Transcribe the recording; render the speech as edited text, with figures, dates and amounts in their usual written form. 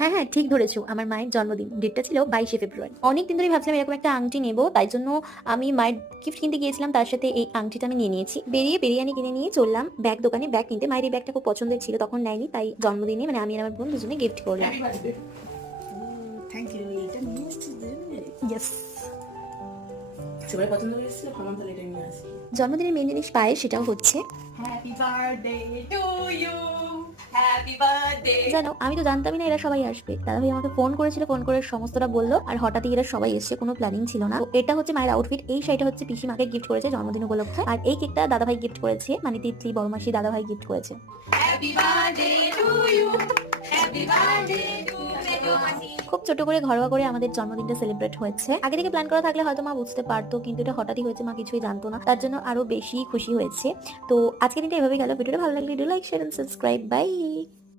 হ্যাঁ হ্যাঁ ঠিক ধরেছো, আমার মায়ের জন্মদিন, ডেটটা ছিল 22শে ফেব্রুয়ারি। অনেকদিন ধরে ভাবছিলাম এরকম একটা আংটি নেবো, তাই জন্য আমি মায়ের গিফট কিনতে গিয়েছিলাম, তার সাথে এই আংটিটা আমি নিয়ে নিয়েছি। বেরিয়ে বিরিয়ানি কিনে নিয়ে চললাম ব্যাগ দোকানে ব্যাগ কিনতে। মায়ের এই ব্যাগটা খুব পছন্দের ছিল, তখন নেয়নি, তাই জন্মদিনে মানে আমি আর আমার বোন দুজনে গিফট করলাম। Thank you. এটা নিয়ে এসেছিস দুজনে? ইয়েস। সবাই পছন্দ করেছিল, ভাবলাম তাহলে এটা নিয়ে আসি। জন্মদিনের মেন জিনিস পায়ে, সেটাও হচ্ছে happy birthday to you, happy birthday. জানো, আমি তো জানতামই না এরা সবাই আসবে। দাদাভাই আমাকে ফোন করেছিল, ফোন করে সমস্তটা বললো, আর হঠাৎই এরা সবাই এসেছে, কোনো প্ল্যানিং ছিল না। তো এটা হচ্ছে মায়ের আউটফিট, এই শাড়িটা হচ্ছে পিসি মাকে গিফট করেছে জন্মদিন উপলক্ষে, আর এই কেকটা দাদাভাই গিফট করেছে, মানে তিতলি বড় মাসি দাদাভাই গিফট করেছে। Happy birthday to you, happy birthday to মেজো মাসি। খুব ছোট করে ঘরোয়া করে আমাদের জন্মদিনটা সেলিব্রেট হয়েছে। আগে থেকে প্ল্যান করা থাকলে হয়তো মা বুঝতে পারতো, কিন্তু এটা হঠাৎই হয়েছে, মা কিছুই জানতো না, তার জন্য আরো বেশি খুশি হয়েছে। তো আজকের দিনটা এভাবে গেল। ভিডিওটা ভালো লাগলে do like, share and subscribe. By.